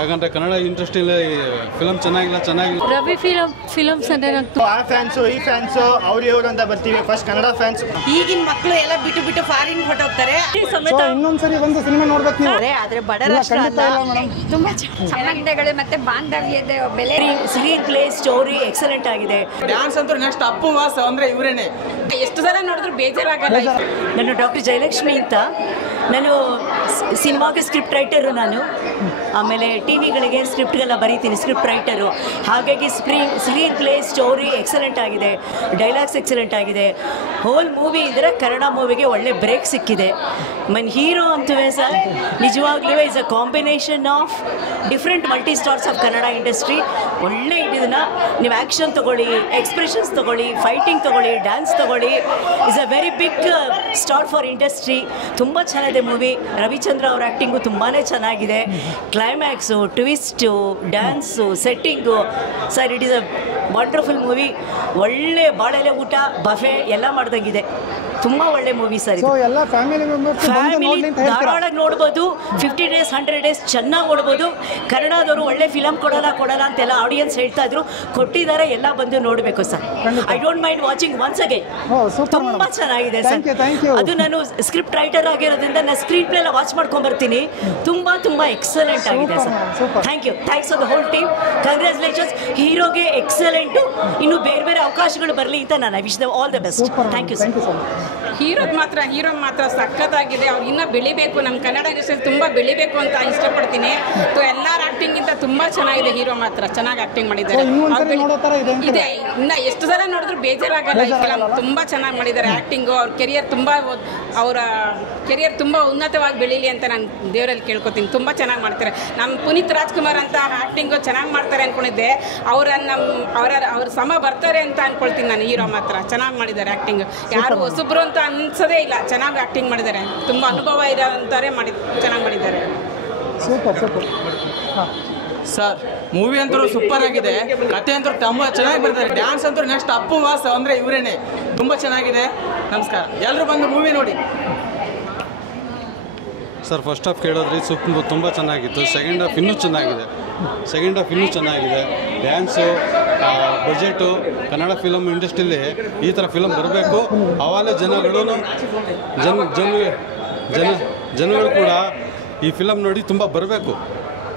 ಯಾಕಂದರೆ ಕನ್ನಡ ಇಂಡಸ್ಟ್ರಿಯಲ್ಲಿ ಫಿಲಮ್ ಚೆನ್ನಾಗಿಲ್ಲ. ರವಿ ಫಿಲಮ್ಸ್ ಅಂದರೆ ಆ ಫ್ಯಾನ್ಸು ಈ ಫ್ಯಾನ್ಸು ಅವ್ರು ಇವರು ಅಂತ ಬರ್ತೀವಿ. First Kannada fans. ಈಗಿನ ಮಕ್ಕಳು ಎಲ್ಲ ಬಿಟ್ಟು ಫಾರಿನ್ ಹೊಟ್ಟೋಗ್ತಾರೆ. ಇನ್ನೊಂದ್ಸರಿ ಬಂದು ಸಿನಿಮಾ ನೋಡ್ಬೇಕು ನೀವು. ಆದ್ರೆ ಬಡ ರಾಷ್ಟ್ರ ಅಲ್ಲ, ತುಂಬಾ ಸಂಬಂಧಗಳು ಮತ್ತೆ ಬಾಂಧವ್ಯದ ಬೆಲೆ. ಸ್ಕ್ರೀನ್ ಪ್ಲೇ ಸ್ಟೋರಿ ಎಕ್ಸಲೆಂಟ್ ಆಗಿದೆ. ಡ್ಯಾನ್ಸ್ ಅಂತೂ ನೆಕ್ಸ್ಟ್ ಅಪ್ಪು ವಾಸ ಅಂದ್ರೆ ಇವರೇನೆ. ಎಷ್ಟು ಸಲ ನೋಡಿದ್ರು ಬೇಜಾರಾಗಲ್ಲ. ನಾನು ಡಾಕ್ಟರ್ ಜಯಲಕ್ಷ್ಮಿ ಅಂತ. ನಾನು ಸಿನಿಮಾಗೆ ಸ್ಕ್ರಿಪ್ಟ್ ರೈಟರು. ನಾನು ಆಮೇಲೆ ಟಿ ವಿಗಳಿಗೆ ಸ್ಕ್ರಿಪ್ಟ್ಗೆಲ್ಲ ಬರೀತೀನಿ, ಸ್ಕ್ರಿಪ್ಟ್ ರೈಟರು. ಹಾಗಾಗಿ ಸ್ಕ್ರೀನ್ ಪ್ಲೇ ಸ್ಟೋರಿ ಎಕ್ಸಲೆಂಟ್ ಆಗಿದೆ, ಡೈಲಾಗ್ಸ್ ಎಕ್ಸಲೆಂಟ್ ಆಗಿದೆ. ಹೋಲ್ ಮೂವಿ ಇದ್ದರೆ ಕನ್ನಡ ಮೂವಿಗೆ ಒಳ್ಳೆ ಬ್ರೇಕ್ ಸಿಕ್ಕಿದೆ. ಹೀರೋ ಅಂತವೇ ಸರ್ ನಿಜವಾಗ್ಲೂ is a combination of different multi stars of Kannada industry. ಒಳ್ಳೆ ಇದನ್ನು ನೀವು ಆ್ಯಕ್ಷನ್ ತೊಗೊಳ್ಳಿ, ಎಕ್ಸ್ಪ್ರೆಷನ್ಸ್ ತೊಗೊಳ್ಳಿ, ಫೈಟಿಂಗ್ ತೊಗೊಳ್ಳಿ, ಡ್ಯಾನ್ಸ್ ತೊಗೊಳ್ಳಿ. Is a very big star for industry. ತುಂಬ ಚೆನ್ನಾಗಿದೆ ಮೂವಿ. ರವಿಚಂದ್ರ ಅವ್ರ ಆ್ಯಕ್ಟಿಂಗು ತುಂಬಾ ಚೆನ್ನಾಗಿದೆ. Climax, twist, dance, setting sir it is a wonderful movie. ಒಳ್ಳೆ ಬಾಳೆಲೆ ಊಟ, ಬಫೆ ಎಲ್ಲ ಮಾಡ್ದಂಗಿದೆ. ತುಂಬ ಒಳ್ಳೆ ಮೂವಿ ಸರ್ ಇದು. ಫ್ಯಾಮಿಲಿ ಧಾರಾಳಾಗಿ ನೋಡ್ಬೋದು. 50 days 100 days ಚೆನ್ನಾಗಿ ನೋಡ್ಬೋದು. ಕನ್ನಡದವರು ಒಳ್ಳೆ ಫಿಲಮ್ ಕೊಡಲ್ಲ ಅಂತೆಲ್ಲ ಆಡಿಯನ್ಸ್ ಹೇಳ್ತಾ ಇದ್ರು. ಕೊಟ್ಟಿದ್ದಾರೆ, ಎಲ್ಲ ಬಂದು ನೋಡಬೇಕು sir. I don't mind watching once again. ತುಂಬ ಚೆನ್ನಾಗಿದೆ ಸರ್. ಅದು ನಾನು ಸ್ಕ್ರಿಪ್ಟ್ ರೈಟರ್ ಆಗಿರೋದ್ರಿಂದ ನಾನು ಸ್ಕ್ರೀನ್ ಪ್ಲೇ ಎಲ್ಲ ವಾಚ್ ಮಾಡ್ಕೊಂಡ್ಬರ್ತೀನಿ. ತುಂಬ ಎಕ್ಸಲೆಂಟ್ ಆಗಿದೆ sir. Thank you. Thanks for the whole team. Congratulations. ಹೀರೋಗೆ ಎಕ್ಸಲೆಂಟು. ಇನ್ನು ಬೇರೆ ಅವಕಾಶಗಳು ಬರಲಿ ಅಂತ ನಾನು I wish them all the best. Thank you sir. Hero ಮಾತ್ರ ಸಖತ್ತಾಗಿದೆ. ಅವ್ರು ಇನ್ನೂ ಬೆಳಿಬೇಕು, ನಮ್ಮ ಕನ್ನಡ ಇಂಡಸ್ಟ್ರಿಯಲ್ಲಿ ತುಂಬ ಬೆಳಿಬೇಕು ಅಂತ ಇಷ್ಟಪಡ್ತೀನಿ. ಎಲ್ಲರ ಆ್ಯಕ್ಟಿಂಗಿಂತ ತುಂಬ ಚೆನ್ನಾಗಿದೆ. ಹೀರೋ ಮಾತ್ರ ಚೆನ್ನಾಗಿ ಆ್ಯಕ್ಟಿಂಗ್ ಮಾಡಿದ್ದಾರೆ. ಇದೆ, ಇನ್ನು ಎಷ್ಟು ಸಲ ನೋಡಿದ್ರು ಬೇಜಾರಾಗಲ್ಲ. ಈ ಫಿಲಮ್ ತುಂಬ ಚೆನ್ನಾಗಿ ಮಾಡಿದ್ದಾರೆ. ಆ್ಯಕ್ಟಿಂಗು ಅವ್ರ ಕೆರಿಯರ್ ತುಂಬ ಉನ್ನತವಾಗಿ ಬೆಳೀಲಿ ಅಂತ ನಾನು ದೇವರಲ್ಲಿ ಕೇಳ್ಕೊತೀನಿ. ತುಂಬ ಚೆನ್ನಾಗಿ ಮಾಡ್ತಾರೆ. ನಮ್ಮ ಪುನೀತ್ ರಾಜ್ಕುಮಾರ್ ಅಂತ ಆ್ಯಕ್ಟಿಂಗು ಚೆನ್ನಾಗಿ ಮಾಡ್ತಾರೆ ಅಂದ್ಕೊಂಡಿದ್ದೆ. ಅವ್ರ ಸಮ ಬರ್ತಾರೆ ಅಂತ ಅಂದ್ಕೊಳ್ತೀನಿ ನಾನು. ಹೀರೋ ಮಾತ್ರ ಚೆನ್ನಾಗಿ ಮಾಡಿದ್ದಾರೆ. ಆ್ಯಕ್ಟಿಂಗ್ ಯಾರು ಹೊಸಬ್ರು ಅಂತ ಅನ್ಸೋದೇ ಇಲ್ಲ. ಚೆನ್ನಾಗಿ ಆ್ಯಕ್ಟಿಂಗ್ ಮಾಡಿದ್ದಾರೆ. ತುಂಬ ಅನುಭವ ಇರೋಂಥವ್ರೆ ಚೆನ್ನಾಗಿ ಮಾಡಿದ್ದಾರೆ. ಸರ್ ಮೂವಿ ಅಂತೂ ಸೂಪರ್ ಆಗಿದೆ. ಕತೆ ಅಂತೂ ತುಂಬ ಚೆನ್ನಾಗಿ ಬರ್ತಾರೆ. ಡ್ಯಾನ್ಸ್ ಅಂತೂ ನೆಕ್ಸ್ಟ್ ಅಪ್ಪು ವಾಸ ಅಂದರೆ ಇವರೇನೆ. ತುಂಬ ಚೆನ್ನಾಗಿದೆ. ನಮಸ್ಕಾರ, ಎಲ್ಲರೂ ಬಂದು ಮೂವಿ ನೋಡಿ ಸರ್. ಫಸ್ಟ್ ಹಾಫ್ ಕೇಳೋದ್ರಿ ತುಂಬ ಚೆನ್ನಾಗಿತ್ತು. ಸೆಕೆಂಡ್ ಹಾಫ್ ಇನ್ನೂ ಚೆನ್ನಾಗಿದೆ. ಡ್ಯಾನ್ಸು, ಬಜೆಟು, ಕನ್ನಡ ಫಿಲಮ್ ಇಂಡಸ್ಟ್ರಿಯಲ್ಲಿ ಈ ಥರ ಫಿಲಮ್ ಬರಬೇಕು. ಅವಾಗಲೇ ಜನಗಳು ಕೂಡ ಈ ಫಿಲಮ್ ನೋಡಿ ತುಂಬ ಬರಬೇಕು.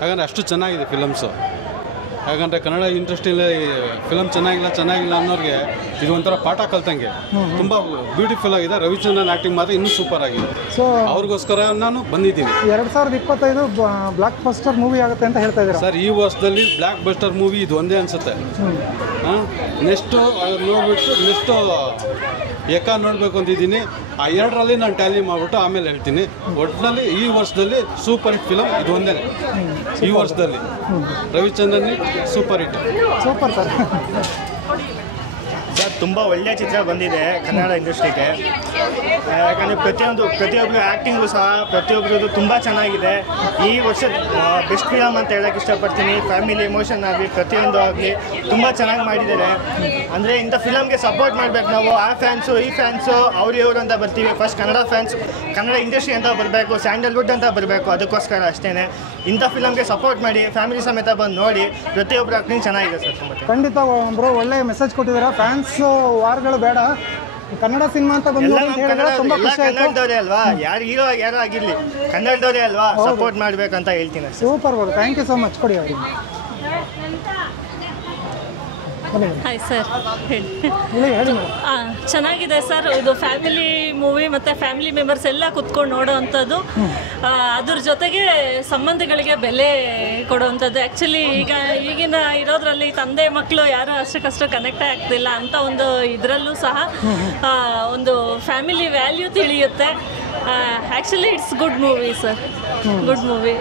ಯಾಕಂದರೆ ಅಷ್ಟು ಚೆನ್ನಾಗಿದೆ ಫಿಲಮ್ಸು. ಯಾಕಂದರೆ ಕನ್ನಡ ಇಂಡಸ್ಟ್ರಿಯಲ್ಲಿ ಫಿಲಮ್ ಚೆನ್ನಾಗಿಲ್ಲ ಅನ್ನೋರಿಗೆ ಇದು ಒಂಥರ ಪಾಠ ಕಲ್ತಂಗೆ. ತುಂಬ ಬ್ಯೂಟಿಫುಲ್ ಆಗಿದೆ. ರವಿಚಂದ್ರನ್ ಆ್ಯಕ್ಟಿಂಗ್ ಮಾತ್ರ ಇನ್ನೂ ಸೂಪರ್ ಆಗಿದೆ. ಸೊ ಅವ್ರಿಗೋಸ್ಕರ ನಾನು ಬಂದಿದ್ದೀನಿ. 2025 ಬ್ಲಾಕ್ ಬಸ್ಟರ್ ಮೂವಿ ಆಗುತ್ತೆ ಅಂತ ಹೇಳ್ತಾ ಇದ್ದಾರೆ ಸರ್. ಈ ವರ್ಷದಲ್ಲಿ ಬ್ಲಾಕ್ ಬಸ್ಟರ್ ಮೂವಿ ಇದು ಒಂದೇ ಅನಿಸುತ್ತೆ. ನೆಕ್ಸ್ಟು ನೋಡ್ಬಿಟ್ಟು ನೋಡಬೇಕು ಅಂತಿದ್ದೀನಿ. ಆ 2ರಲ್ಲಿ ನಾನು ಟ್ಯಾಲಿ ಮಾಡಿಬಿಟ್ಟು ಆಮೇಲೆ ಹೇಳ್ತೀನಿ. ಒಟ್ಟಿನಲ್ಲಿ ಈ ವರ್ಷದಲ್ಲಿ ಸೂಪರ್ ಹಿಟ್ ಫಿಲಮ್ ಇದು ಒಂದೇ. ಈ ವರ್ಷದಲ್ಲಿ Ravichandran super hit. Super sir. Sir ತುಂಬ ಒಳ್ಳೆಯ ಚಿತ್ರ ಬಂದಿದೆ ಕನ್ನಡ ಇಂಡಸ್ಟ್ರಿಗೆ. ಯಾಕಂದರೆ ಪ್ರತಿಯೊಬ್ಬರು ಆ್ಯಕ್ಟಿಂಗು ಸಹ ಪ್ರತಿಯೊಬ್ಬರದ್ದು ತುಂಬ ಚೆನ್ನಾಗಿದೆ. ಈ ವರ್ಷದ ಬೆಸ್ಟ್ ಫಿಲಮ್ ಅಂತ ಹೇಳೋಕ್ಕೆ ಇಷ್ಟಪಡ್ತೀನಿ. ಫ್ಯಾಮಿಲಿ ಎಮೋಷನ್ ಆಗಲಿ ಪ್ರತಿಯೊಂದು ಆಗಲಿ ತುಂಬ ಚೆನ್ನಾಗಿ ಮಾಡಿದ್ದಾರೆ. ಅಂದರೆ ಇಂಥ ಫಿಲಮ್ಗೆ ಸಪೋರ್ಟ್ ಮಾಡಬೇಕು ನಾವು. ಆ ಫ್ಯಾನ್ಸು ಈ ಫ್ಯಾನ್ಸು ಅವ್ರು ಇವರು ಅಂತ ಬರ್ತೀವಿ. First Kannada fans, Kannada industry ಅಂತ ಬರಬೇಕು, ಸ್ಯಾಂಡಲ್ವುಡ್ ಅಂತ ಬರಬೇಕು. ಅದಕ್ಕೋಸ್ಕರ ಅಷ್ಟೇ ಇಂಥ ಫಿಲಮ್ಗೆ ಸಪೋರ್ಟ್ ಮಾಡಿ, ಫ್ಯಾಮಿಲಿ ಸಮೇತ ಬಂದು ನೋಡಿ. ಪ್ರತಿಯೊಬ್ಬರು ಆ್ಯಕ್ಟಿಂಗ್ ಚೆನ್ನಾಗಿದೆ ಸರ್. ತುಂಬ ಖಂಡಿತ ಬ್ರೋ, ಒಳ್ಳೆ ಮೆಸೇಜ್ ಕೊಟ್ಟಿದ್ದಾರೆ. ಫ್ಯಾನ್ಸ್ ವಾರ್ಗಳು ಬೇಡ, ಕನ್ನಡ ಸಿನಿಮಾ ಅಂತ ಬಂದು ಕನ್ನಡದವರೇ ಅಲ್ವಾ, ಯಾರು ಹೀರೋ ಯಾರು ಆಗಿರ್ಲಿ ಕನ್ನಡದವರೇ ಅಲ್ವಾ, ಸಪೋರ್ಟ್ ಮಾಡ್ಬೇಕಂತ ಹೇಳ್ತೀನಿ. Super bro, thank you so much. ಕೊಡಿ ಅವರಿಗೆ. ಹಾಯ್ ಸರ್, ಚೆನ್ನಾಗಿದೆ ಸರ್. ಇದು ಫ್ಯಾಮಿಲಿ ಮೂವಿ ಮತ್ತು ಫ್ಯಾಮಿಲಿ ಮೆಂಬರ್ಸ್ ಎಲ್ಲ ಕುತ್ಕೊಂಡು ನೋಡೋ ಅಂಥದ್ದು. ಅದ್ರ ಜೊತೆಗೆ ಸಂಬಂಧಗಳಿಗೆ ಬೆಲೆ ಕೊಡುವಂಥದ್ದು. ಆ್ಯಕ್ಚುಲಿ ಈಗಿನ ಇರೋದ್ರಲ್ಲಿ ತಂದೆ ಮಕ್ಕಳು ಯಾರು ಅಷ್ಟಕ್ಕಷ್ಟು ಕನೆಕ್ಟೇ ಆಗ್ತಿಲ್ಲ ಅಂತ ಒಂದು ಇದರಲ್ಲೂ ಸಹ ಒಂದು ಫ್ಯಾಮಿಲಿ ವ್ಯಾಲ್ಯೂ ತಿಳಿಯುತ್ತೆ. Actually it's good movie sir, good movie.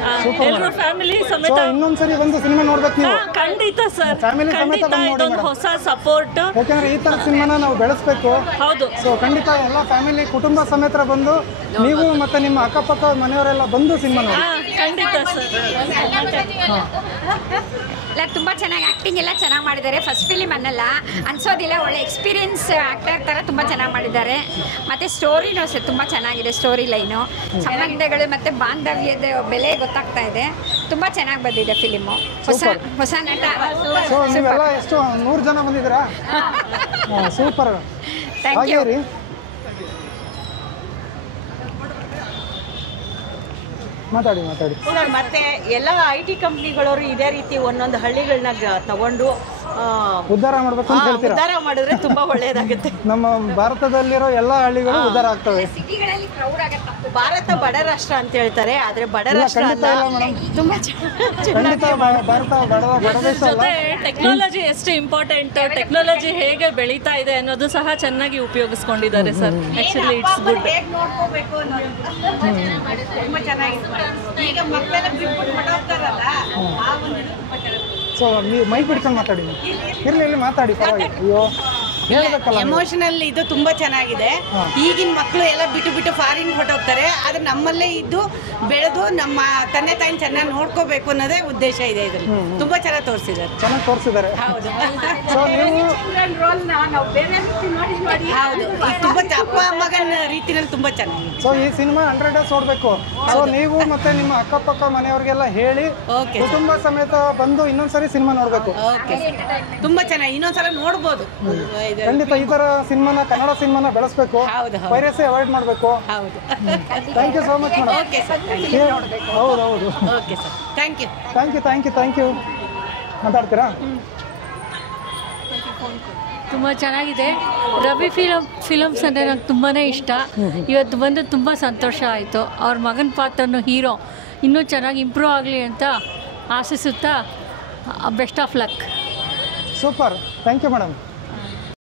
ಎಲ್ಲರೂ ಫ್ಯಾಮಿಲಿ ಸಮೇತ ಇನ್ನೊಂದ್ಸರಿ ಬಂದು ಸಿನಿಮಾ ನೋಡ್ಬೇಕು. ಖಂಡಿತ ಸರ್, ಖಂಡಿತ ಇದೊಂದು ಹೊಸ ಸಪೋರ್ಟ್. ಯಾಕಂದ್ರೆ ಈ ತರ ಸಿನಿಮಾನ ನಾವು ಬೆಳೆಸ್ಬೇಕು. ಹೌದು. ಸೊ ಖಂಡಿತ ಎಲ್ಲ ಫ್ಯಾಮಿಲಿ ಕುಟುಂಬ ಸಮೇತ ಬಂದು ನೀವು ಮತ್ತೆ ನಿಮ್ಮ ಅಕ್ಕಪಕ್ಕ ಮನೆಯವರೆಲ್ಲ ಬಂದು ಸಿನಿಮಾ ನೋಡಿ. ಖಂಡಿತ ಸರ್. ಇಲ್ಲ ತುಂಬ ಚೆನ್ನಾಗಿ ಆ್ಯಕ್ಟಿಂಗ್ ಎಲ್ಲ ಚೆನ್ನಾಗಿ ಮಾಡಿದ್ದಾರೆ. ಫಸ್ಟ್ ಫಿಲಿಮ್ ಅನ್ನಲ್ಲ ಅನ್ಸೋದಿಲ್ಲ, ಒಳ್ಳೆ ಎಕ್ಸ್ಪೀರಿಯನ್ಸ್ ಆ್ಯಕ್ಟರ್ ಥರ ತುಂಬ ಚೆನ್ನಾಗಿ ಮಾಡಿದ್ದಾರೆ. ಮತ್ತು ಸ್ಟೋರಿನೂ ಅಷ್ಟೇ ತುಂಬ ಚೆನ್ನಾಗಿದೆ. ಸ್ಟೋರಿ ಲೈನು, ಸಂಬಂಧಗಳು ಮತ್ತು ಬಾಂಧವ್ಯದ ಬೆಲೆ ಗೊತ್ತಾಗ್ತಾ ಇದೆ. ತುಂಬ ಚೆನ್ನಾಗಿ ಬಂದಿದೆ ಫಿಲಿಮು. ಹೊಸ ನಟ. ಸೊ ನೀವೆಲ್ಲ ಎಷ್ಟು 100 ಜನ ಬಂದಿದ್ದೀರಾ? ಸೂಪರ್. Thank you. ಮಾತಾಡಿ. ಮತ್ತೆ ಎಲ್ಲ IT ಕಂಪ್ನಿಗಳವರು ಇದೇ ರೀತಿ ಒಂದೊಂದು ಹಳ್ಳಿಗಳನ್ನ ತಗೊಂಡು ಉದ್ಧಾರ ಮಾಡ್ಬೇಕು ಅಂತ ಹೇಳ್ತೀರಾ? ಉದ್ಧಾರ ಮಾಡಿದ್ರೆ ತುಂಬಾ ಒಳ್ಳೇದಾಗುತ್ತೆ. ನಮ್ಮ ಭಾರತದಲ್ಲಿರೋ ಎಲ್ಲ ಹಳ್ಳಿಗಳು ಉದ್ಧಾರ ಆಗ್ತವೆ. ಭಾರತ ಬಡ ರಾಷ್ಟ್ರ ಅಂತ ಹೇಳ್ತಾರೆ, ಆದ್ರೆ ಬಡ ರಾಷ್ಟ್ರ ಅಲ್ಲ, ತುಂಬಾ ಜೊತೆ ಟೆಕ್ನಾಲಜಿ ಎಷ್ಟು ಇಂಪಾರ್ಟೆಂಟ್, ಟೆಕ್ನಾಲಜಿ ಹೇಗೆ ಬೆಳೀತಾ ಇದೆ ಅನ್ನೋದು ಸಹ ಚೆನ್ನಾಗಿ ಉಪಯೋಗಿಸ್ಕೊಂಡಿದ್ದಾರೆ ಸರ್. Actually it's good. ನೋಡ್ಕೋಬೇಕು ಅನ್ನೋದು ತುಂಬಾ ಚೆನ್ನಾಗಿದೆ. ಈಗ ಮಕ್ಕಳೆಲ್ಲ ಬಿಟ್ಬಿಟ್ಟು ಹೊರಟೋಗ್ತಾರಲ್ಲ, ಆ ಒಂದು ತುಂಬಾ ಚೆನ್ನಾಗಿದೆ. ಸೊ ನೀವು ಮೈಕ್ ಹಿಡ್ಕೊಂಡು ಮಾತಾಡಿ. ಇರ್ಲಿ ಮಾತಾಡಿ, ಪರವಾಗಿಲ್ಲ. ಅಯ್ಯೋ ಎಮೋಷನಲ್ ಇದು ತುಂಬಾ ಚೆನ್ನಾಗಿದೆ. ಈಗಿನ ಮಕ್ಕಳು ಎಲ್ಲ ಬಿಟ್ಟು ಫಾರಿನ್ ಹೊರಟೋಗ್ತಾರೆ, ಆದ್ರೆ ನಮ್ಮಲ್ಲೇ ಇದ್ದು ಬೆಳೆದು ನಮ್ಮ ತಂದೆ ತಾಯಿನ ಚೆನ್ನಾಗಿ ನೋಡ್ಕೋಬೇಕು ಅನ್ನೋದೇ ಉದ್ದೇಶ ಇದೆ ಇದ್ರಲ್ಲಿ. ತುಂಬಾ ಚೆನ್ನಾಗಿ ತೋರಿಸಿದ್ದಾರೆ. ಹೌದು. ಹೌದು, ತುಂಬಾ ಅಪ್ಪ ಮಗನ ರೀತಿನಲ್ಲಿ ತುಂಬಾ ಚೆನ್ನಾಗಿದೆ. ಸೊ ಈ ಸಿನಿಮಾ 100 ಡೇಸ್ ಓಡಬೇಕು. ಸೊ ನೀವು ಮತ್ತೆ ನಿಮ್ಮ ಅಕ್ಕಪಕ್ಕ ಮನೆಯವ್ರಿಗೆಲ್ಲ ಹೇಳಿ ಕುಟುಂಬ ಸಮೇತ ಬಂದು ಇನ್ನೊಂದ್ಸರಿ ಸಿನಿಮಾ ನೋಡ್ಬೇಕು. ತುಂಬಾ ಚೆನ್ನಾಗಿ ಇನ್ನೊಂದ್ಸಲ ನೋಡ್ಬೋದು. ಖಂಡಿತ ಈ ತರ ಸಿನಿಮಾನ, ಕನ್ನಡ ಸಿನಿಮಾನ ಬೆಳೆಸಬೇಕು. ಪೈರಸಿ ಅವಾಯ್ಡ್ ಮಾಡಬೇಕು. Thank you so much madam. ಹೌದು. Thank you. ಮಾತಾಡ್ತೀರಾ? ತುಂಬ ಚೆನ್ನಾಗಿದೆ. ರವಿ ಫಿಲಮ್ಸ್ ಅಂದರೆ ನಂಗೆ ತುಂಬಾ ಇಷ್ಟ. ಇವತ್ತು ಬಂದು ತುಂಬ ಸಂತೋಷ ಆಯಿತು. ಅವ್ರ ಮಗನ ಪಾತ್ರನೂ ಹೀರೋ ಇನ್ನೂ ಚೆನ್ನಾಗಿ ಇಂಪ್ರೂವ್ ಆಗಲಿ ಅಂತ ಆಶಿಸುತ್ತಾ best of luck. Super. Thank you madam.